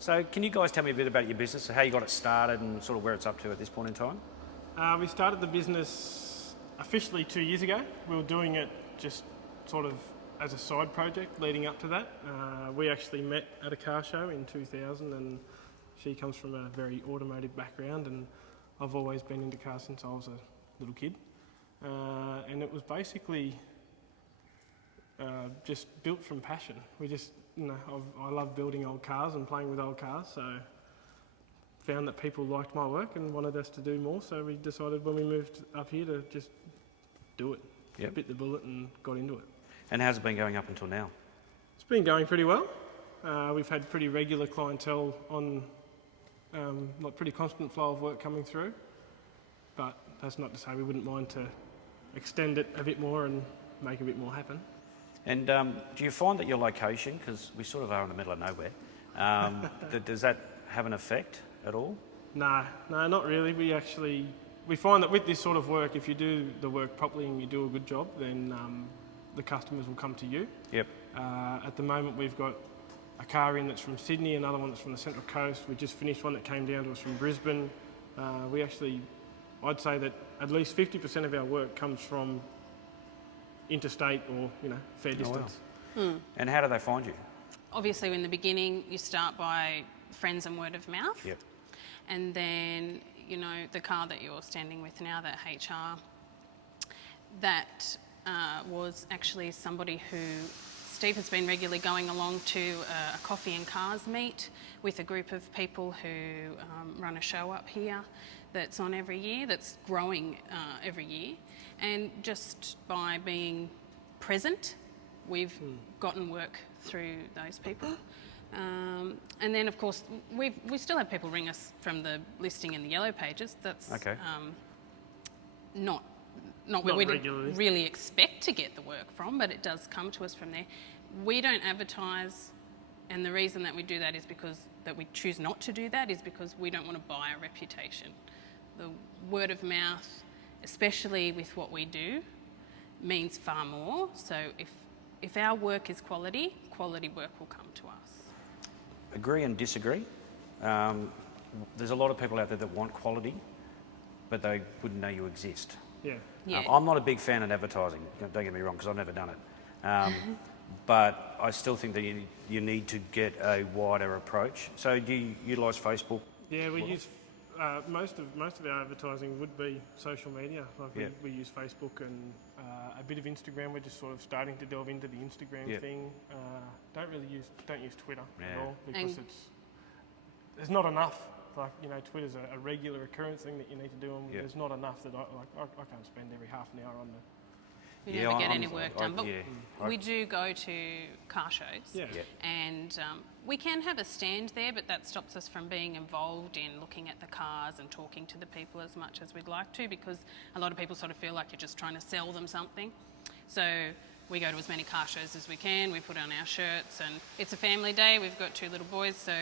So can you guys tell me a bit about your business, so how you got it started and sort of where it's up to at this point in time? We started the business officially 2 years ago. We were doing it just sort of as a side project leading up to that. We actually met at a car show in 2000, and she comes from a very automotive background, and I've always been into cars since I was a little kid. And it was basically just built from passion. We just, I love building old cars and playing with old cars, so found that people liked my work and wanted us to do more, so we decided when we moved up here to just do it. Yep. Bit the bullet and got into it. And how's it been going up until now? It's been going pretty well. We've had pretty regular clientele on, like pretty constant flow of work coming through, but that's not to say we wouldn't mind to extend it a bit more and make a bit more happen. And do you find that your location, because we sort of are in the middle of nowhere, does that have an effect at all? No, not really. We find that with this sort of work, if you do the work properly and you do a good job, then the customers will come to you. Yep. At the moment, we've got a car in that's from Sydney, another one that's from the Central Coast. We just finished one that came down to us from Brisbane. I'd say that at least 50% of our work comes from interstate or, fair distance. Oh, wow. And how do they find you? Obviously, in the beginning, you start by friends and word of mouth. Yep. And then, the car that you're standing with now, that HR, that was actually somebody who Steve has been regularly going along to a coffee and cars meet with a group of people who run a show up here that's on every year, that's growing every year. And just by being present, we've gotten work through those people. And then, of course, we still have people ring us from the listing in the yellow pages. That's okay. Not where we regularly. really expect to get the work from, but it does come to us from there. We don't advertise, and the reason that we do that is that we choose not to do that is because we don't want to buy a reputation. The word of mouth, especially with what we do, means far more. So if our work is quality work will come to us. Agree and disagree. There's a lot of people out there that want quality, but they wouldn't know you exist. Yeah. I'm not a big fan of advertising, don't get me wrong, because I've never done it. But I still think that you need to get a wider approach. So do you utilise Facebook? Yeah, we use most of our advertising would be social media. We use Facebook and a bit of Instagram. We're just sort of starting to delve into the Instagram thing. Don't use Twitter at all because there's not enough. Twitter's a regular occurrence thing that you need to do, and there's not enough that I can't spend every half an hour on the. We never get any work done, but we do go to car shows, and we can have a stand there, but that stops us from being involved in looking at the cars and talking to the people as much as we'd like to, because a lot of people sort of feel like you're just trying to sell them something. So we go to as many car shows as we can, we put on our shirts, and it's a family day, we've got 2 little boys, so...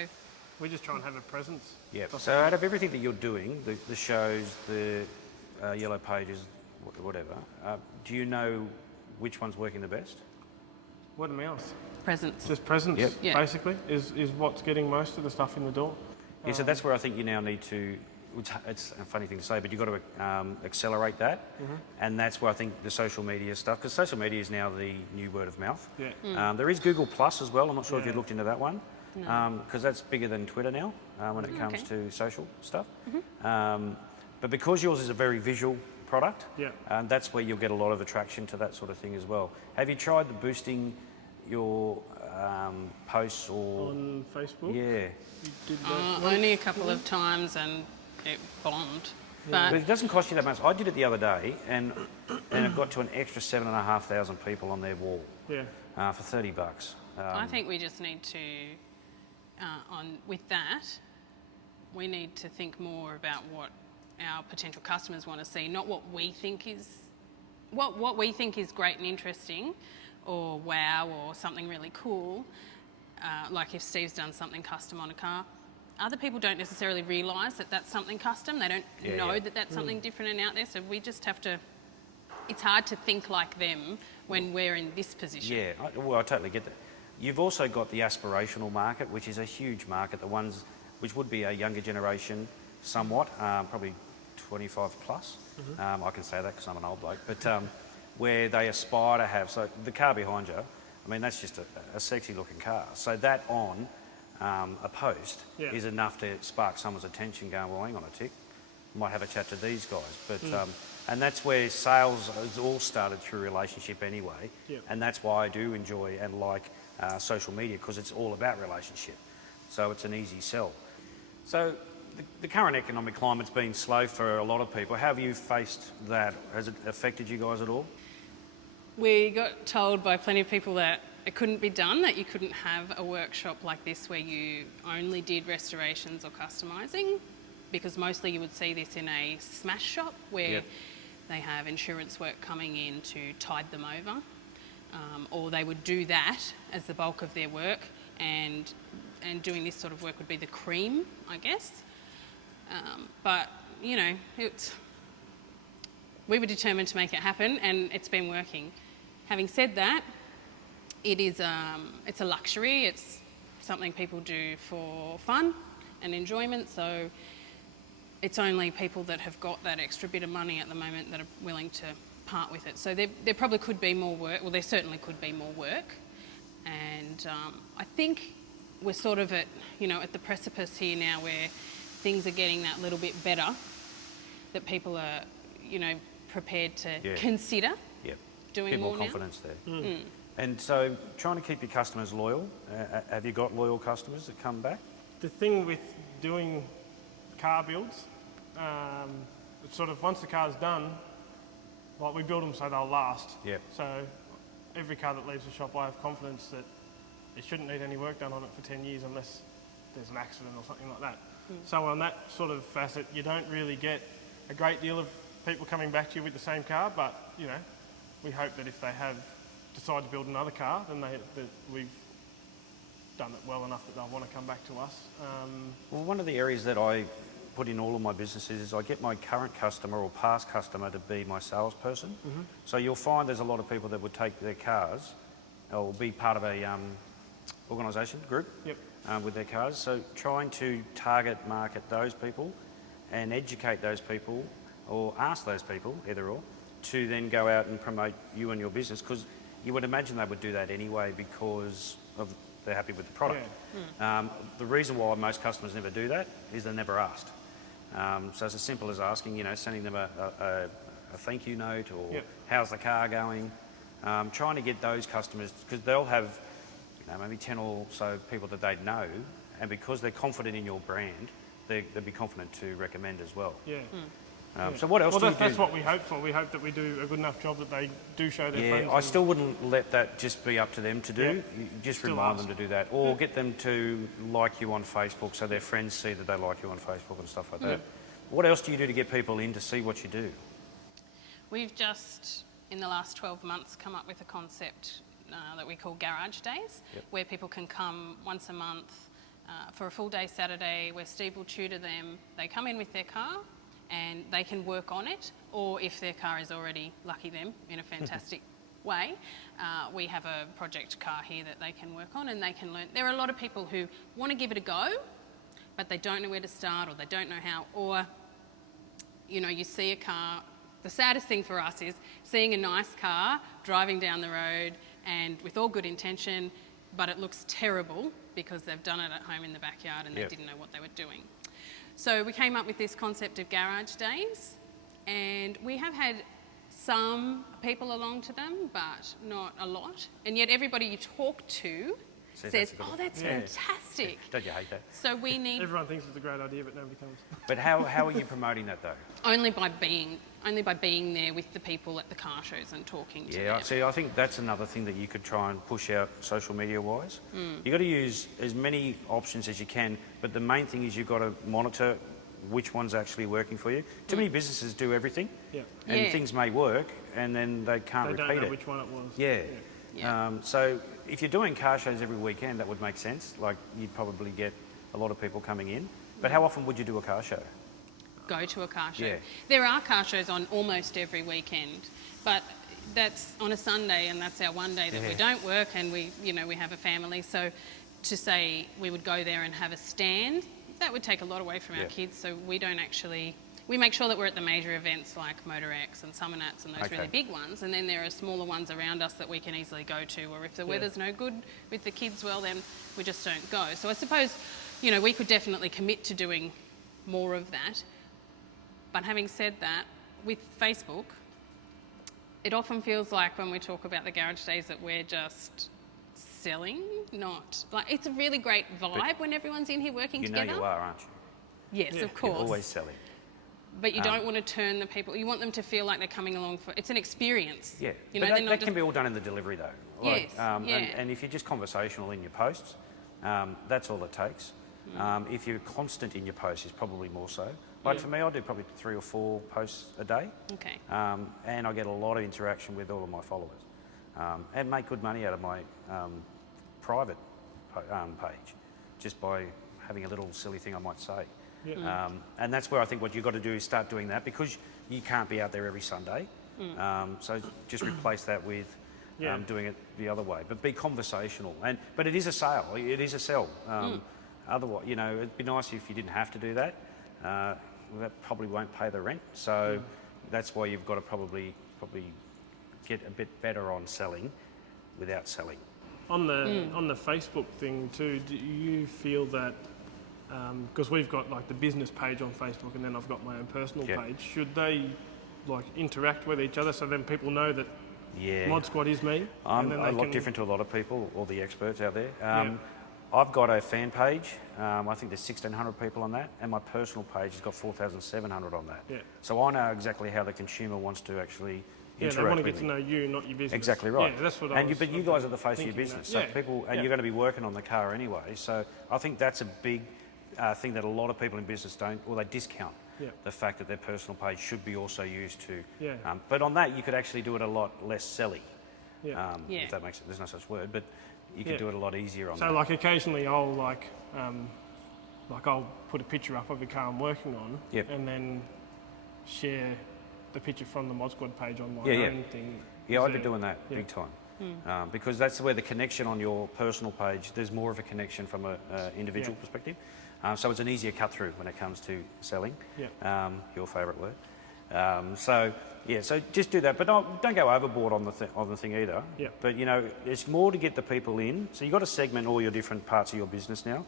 We just try and have a presence. Yeah. So out of everything that you're doing, the shows, the yellow pages, whatever, do you know which one's working the best? Word of mouth. Presence. Just presence, basically, is what's getting most of the stuff in the door. Yeah, so that's where I think you now need to, it's a funny thing to say, but you've got to accelerate that. And that's where I think the social media stuff, because social media is now the new word of mouth. Yeah. There is Google Plus as well. I'm not sure if you've looked into that one. Because that's bigger than Twitter now when it comes to social stuff. But because yours is a very visual product, that's where you'll get a lot of attraction to that sort of thing as well. Have you tried the boosting your posts or on Facebook? Yeah. You did that only a couple of times and it bombed. But it doesn't cost you that much. I did it the other day and it got to an extra 7,500 people on their wall for $30. I think we just need to, with that, we need to think more about what our potential customers want to see, not what we think is, what we think is great and interesting, or wow, or something really cool. Like if Steve's done something custom on a car, other people don't necessarily realise that that's something custom. They don't know that that's something different and out there. So we just have to. It's hard to think like them when we're in this position. Yeah, I totally get that. You've also got the aspirational market, which is a huge market, the ones which would be a younger generation somewhat, probably 25 plus. I can say that because I'm an old bloke, but where they aspire to have, so the car behind you, I mean, that's just a sexy looking car. So that on a post is enough to spark someone's attention going, well, hang on a tick, might have a chat to these guys. But and that's where sales has all started through relationship anyway. And that's why I do enjoy and like social media, because it's all about relationship. So it's an easy sell. So the current economic climate's been slow for a lot of people. How have you faced that? Has it affected you guys at all? We got told by plenty of people that it couldn't be done, that you couldn't have a workshop like this where you only did restorations or customising, because mostly you would see this in a smash shop where they have insurance work coming in to tide them over, or they would do that as the bulk of their work, and doing this sort of work would be the cream, I guess. But, you know, we were determined to make it happen, and it's been working. Having said that, it's a luxury. It's something people do for fun and enjoyment, so it's only people that have got that extra bit of money at the moment that are willing to part with it. So there probably could be more work. Well, there certainly could be more work, and I think we're sort of at the precipice here now where things are getting that little bit better, that people are, prepared to consider doing Bit more now. confidence there. And so trying to keep your customers loyal, have you got loyal customers that come back? The thing with doing car builds, it's sort of once the car's done, like we build them so they'll last. So every car that leaves the shop, I have confidence that it shouldn't need any work done on it for 10 years unless there's an accident or something like that. So on that sort of facet, you don't really get a great deal of people coming back to you with the same car, but we hope that if they have decided to build another car, then that we've done it well enough that they'll want to come back to us. Well, one of the areas that I put in all of my businesses is I get my current customer or past customer to be my salesperson. So you'll find there's a lot of people that would take their cars or be part of a organisation, group, with their cars. So trying to target, market those people and educate those people, or ask those people, either or, to then go out and promote you and your business, because you would imagine they would do that anyway because they're happy with the product. The reason why most customers never do that is they're never asked. So it's as simple as asking, sending them a thank you note, or how's the car going? Trying to get those customers, because they'll have maybe 10 or so people that they know, and because they're confident in your brand, they'll be confident to recommend as well. So what else do you do? That's what we hope for. We hope that we do a good enough job that they do show their friends. I still wouldn't let that just be up to them to do. You just Still remind ask. them to do that. Or get them to like you on Facebook so their friends see that they like you on Facebook and stuff like that. What else do you do to get people in to see what you do? We've just, in the last 12 months, come up with a concept that we call Garage Days, where people can come once a month for a full day Saturday, where Steve will tutor them. They come in with their car and they can work on it, or if their car is already, lucky them, in a fantastic way, we have a project car here that they can work on and they can learn. There are a lot of people who want to give it a go, but they don't know where to start, or they don't know how, or you see a car. The saddest thing for us is seeing a nice car driving down the road and with all good intention, but it looks terrible because they've done it at home in the backyard and they didn't know what they were doing. So we came up with this concept of Garage Days, and we have had some people along to them, but not a lot. And yet everybody you talk to says, oh, that's fantastic. Don't you hate that? So we need... Everyone thinks it's a great idea, but nobody comes. But how are you promoting that though? Only by being there with the people at the car shows and talking to them. Yeah, see, I think that's another thing that you could try and push out social media wise. You've got to use as many options as you can, but the main thing is you've got to monitor which one's actually working for you. Too many businesses do everything, and things may work, and then they can't repeat it. They don't know which one it was. So if you're doing car shows every weekend, that would make sense. Like, you'd probably get a lot of people coming in. But how often would you do a car show? Go to a car show. There are car shows on almost every weekend, but that's on a Sunday, and that's our one day that we don't work, and we have a family. So to say we would go there and have a stand, that would take a lot away from our kids. So we don't actually. We make sure that we're at the major events like Motor X and Summer Nats and those really big ones, and then there are smaller ones around us that we can easily go to, or if the weather's no good with the kids, well, then we just don't go. So I suppose, we could definitely commit to doing more of that. But having said that, with Facebook, it often feels like when we talk about the garage days that we're just selling, not... it's a really great vibe when everyone's in here working together. You know you are, aren't you? Yes, of course. You're always selling. But you don't want to turn the people... You want them to feel like they're coming along for... It's an experience. Yeah, but that can be all done in the delivery though. Yes, and if you're just conversational in your posts, that's all it takes. If you're constant in your posts, is probably more so. For me, I do probably 3 or 4 posts a day. Okay. And I get a lot of interaction with all of my followers. And make good money out of my private page, just by having a little silly thing I might say. Yeah. And that's where I think what you've got to do is start doing that, because you can't be out there every Sunday. So just replace that with doing it the other way. But be conversational. But it is a sale. It is a sell. Otherwise, it'd be nice if you didn't have to do that. That probably won't pay the rent. So that's why you've got to probably get a bit better on selling without selling. On the Facebook thing too, do you feel that, because we've got like the business page on Facebook and then I've got my own personal page, should they interact with each other so then people know that Mod Squad is me? I'm a lot different to a lot of people, all the experts out there. I've got a fan page. I think there's 1,600 people on that, and my personal page has got 4,700 on that. Yeah. So I know exactly how the consumer wants to actually interact they want to with get to know you, not your business. Exactly right. Yeah, that's what but you guys are the face of your business, so people, and you're going to be working on the car anyway. So I think that's a big thing that a lot of people in business don't, or they discount. The fact that their personal page should be also used to. But on that, you could actually do it a lot less selly. If that makes sense. There's no such word, but you could do it a lot easier on that. So occasionally I'll I'll put a picture up of the car I'm working on and then share the picture from the Mod Squad page on my own thing. Yeah, I've been doing that big time. Because that's where the connection on your personal page, there's more of a connection from an individual perspective. So it's an easier cut through when it comes to selling, your favourite word. So just do that, but don't go overboard on the thing either. But it's more to get the people in. So you've got to segment all your different parts of your business now.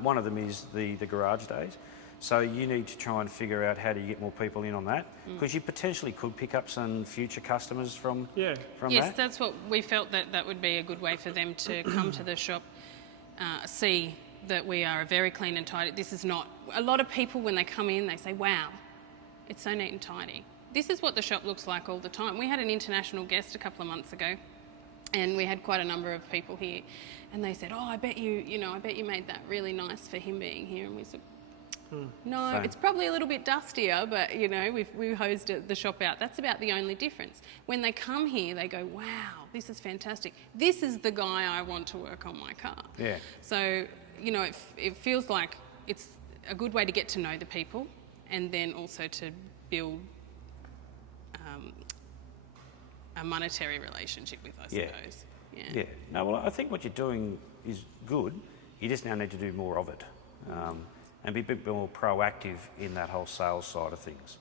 One of them is the garage days. So you need to try and figure out how do you get more people in on that, because you potentially could pick up some future customers from that. Yes, that's what we felt, that would be a good way for them to come to the shop, see that we are very clean and tidy. This is not... A lot of people, when they come in, they say, wow, it's so neat and tidy. This is what the shop looks like all the time. We had an international guest a couple of months ago, and we had quite a number of people here, and they said, I bet you made that really nice for him being here. And we said, no, it's probably a little bit dustier, but we hosed the shop out. That's about the only difference. When they come here, they go, wow, this is fantastic. This is the guy I want to work on my car. Yeah. So, it feels like it's a good way to get to know the people, and then also to build a monetary relationship with, I suppose. Yeah. No, well, I think what you're doing is good. You just now need to do more of it. And be a bit more proactive in that whole sales side of things.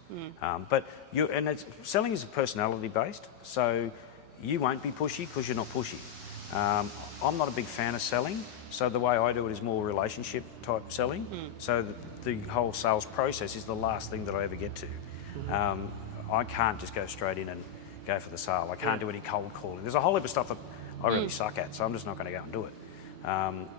Selling is personality based, so you won't be pushy because you're not pushy. I'm not a big fan of selling, so the way I do it is more relationship type selling. So the whole sales process is the last thing that I ever get to. I can't just go straight in and go for the sale. I can't do any cold calling. There's a whole heap of stuff that I really suck at, so I'm just not going to go and do it.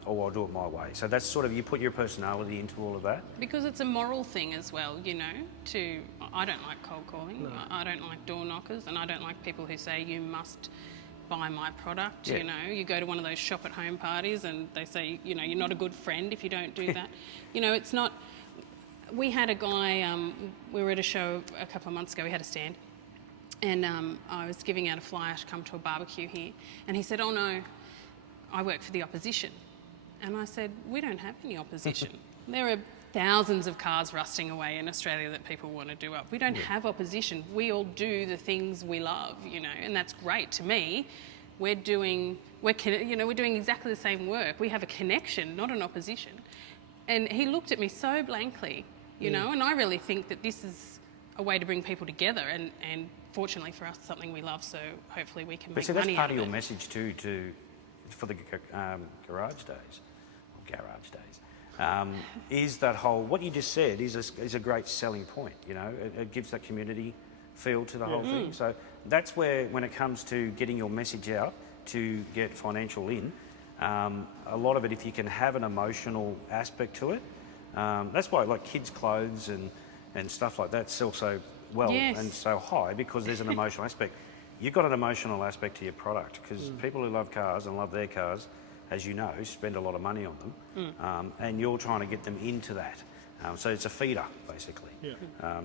Or I'll do it my way. So that's sort of, you put your personality into all of that. Because it's a moral thing as well, I don't like cold calling, no. I don't like door knockers, and I don't like people who say you must buy my product. You go to one of those shop at home parties and they say, you're not a good friend if you don't do that. It's not... We had a guy, we were at a show a couple of months ago, we had a stand, and I was giving out a flyer to come to a barbecue here, and he said, oh no, I work for the opposition. And I said, we don't have any opposition. There are thousands of cars rusting away in Australia that people want to do up. We don't have opposition. We all do the things we love, you know, and that's great. To me, we're doing exactly the same work. We have a connection, not an opposition. And he looked at me so blankly, you know, and I really think that this is a way to bring people together, and fortunately for us, something we love, so hopefully we can make money out of it. But see, that's part of your message too, for the garage days, is that whole, what you just said is a great selling point, you know. It gives that community feel to the whole thing. So that's where, when it comes to getting your message out to get financial in, a lot of it, if you can have an emotional aspect to it, that's why like kids' clothes and stuff like that sell so well and so high, because there's an emotional aspect. You've got an emotional aspect to your product, because people who love cars and love their cars, as you know, spend a lot of money on them, and you're trying to get them into that. So it's a feeder, basically.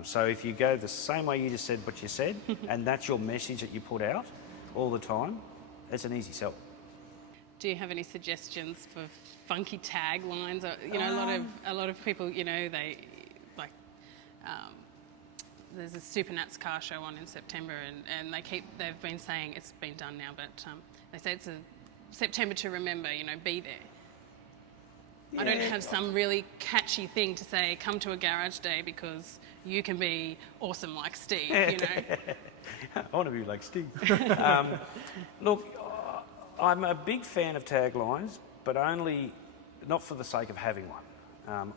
So if you go the same way you just said what you said, and that's your message that you put out all the time, it's an easy sell. Do you have any suggestions for funky taglines? Or, you know, a lot of people, you know, they like. There's a Supernats car show on in September, and they've been saying, it's been done now, but they say it's a September to remember. You know, be there. Yeah. I don't have some really catchy thing to say, come to a garage day because you can be awesome like Steve. You know. I want to be like Steve. Look. I'm a big fan of taglines, but only not for the sake of having one.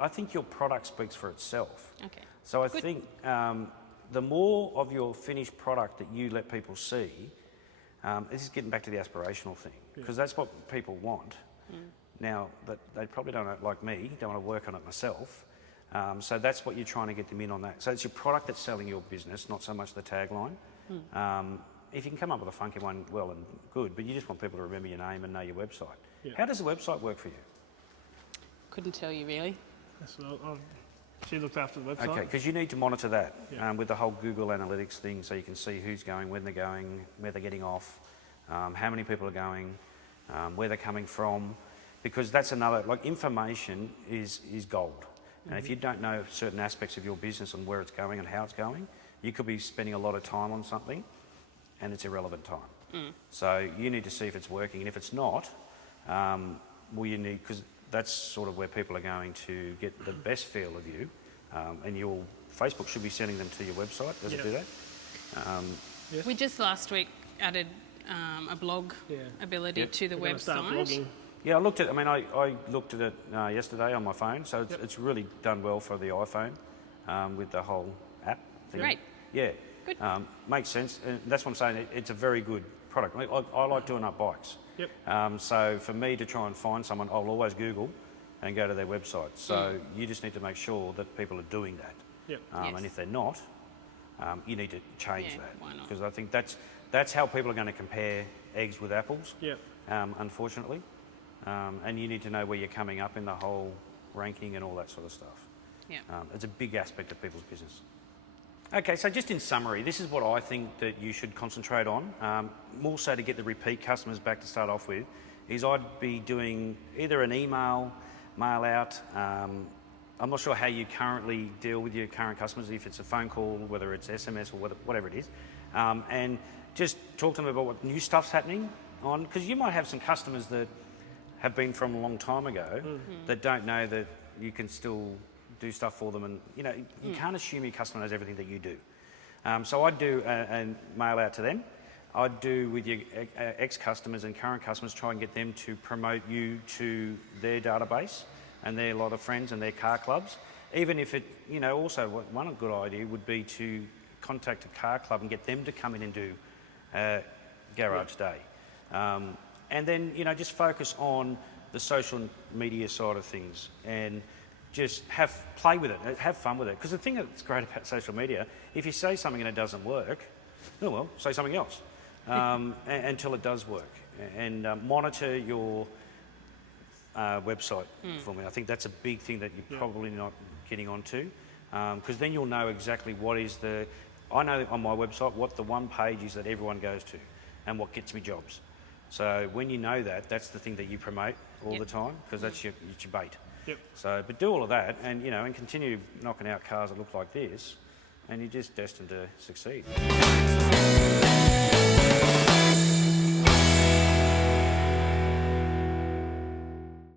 I think your product speaks for itself. Okay. So I think the more of your finished product that you let people see, this is getting back to the aspirational thing, because that's what people want. Now, that they probably don't, like me, don't want to work on it myself. So that's what you're trying to get them in on that. So it's your product that's selling your business, not so much the tagline. If you can come up with a funky one, well and good, but you just want people to remember your name and know your website. How does the website work for you? Couldn't tell you really. She looks after the website. Okay, because you need to monitor that with the whole Google Analytics thing, so you can see who's going, when they're going, where they're getting off, how many people are going, where they're coming from, because that's another, like, information is gold. And if you don't know certain aspects of your business and where it's going and how it's going, you could be spending a lot of time on something and it's irrelevant time. So you need to see if it's working, and if it's not, well, you need, because that's sort of where people are going to get the best feel of you, and your Facebook should be sending them to your website. Does it do that? Yes. We just last week added a blog ability to the website. Start blogging. Yeah, I looked at. I mean, I looked at it yesterday on my phone, so it's really done well for the iPhone with the whole app thing. Great. Yeah. Good. Makes sense, and that's what I'm saying. It's a very good product. I like doing up bikes. Yep. So for me to try and find someone, I'll always Google and go to their website. So you just need to make sure that people are doing that. Yep. And if they're not, you need to change that. Why not? Because I think that's how people are going to compare eggs with apples. Yep. Unfortunately, and you need to know where you're coming up in the whole ranking and all that sort of stuff. Yeah. It's a big aspect of people's business. Okay, so just in summary, this is what I think that you should concentrate on, more so to get the repeat customers back to start off with, is I'd be doing either an email, mail out. I'm not sure how you currently deal with your current customers, if it's a phone call, whether it's SMS or whatever it is, and just talk to them about what new stuff's happening on, because you might have some customers that have been from a long time ago that don't know that you can still do stuff for them, and you know you can't assume your customer knows everything that you do. So I'd do a mail out to them. I'd do with your ex-customers and current customers, try and get them to promote you to their database and their lot of friends and their car clubs. Even if it, you know, also one good idea would be to contact a car club and get them to come in and do garage day. And then, you know, just focus on the social media side of things and just play with it, have fun with it. Because the thing that's great about social media, if you say something and it doesn't work, oh well, say something else until it does work. And monitor your website for me. I think that's a big thing that you're probably not getting onto, because then you'll know exactly what is I know on my website what the one page is that everyone goes to and what gets me jobs. So when you know that, that's the thing that you promote all the time, because that's your bait. Yep. So, but do all of that, and you know, and continue knocking out cars that look like this, and you're just destined to succeed.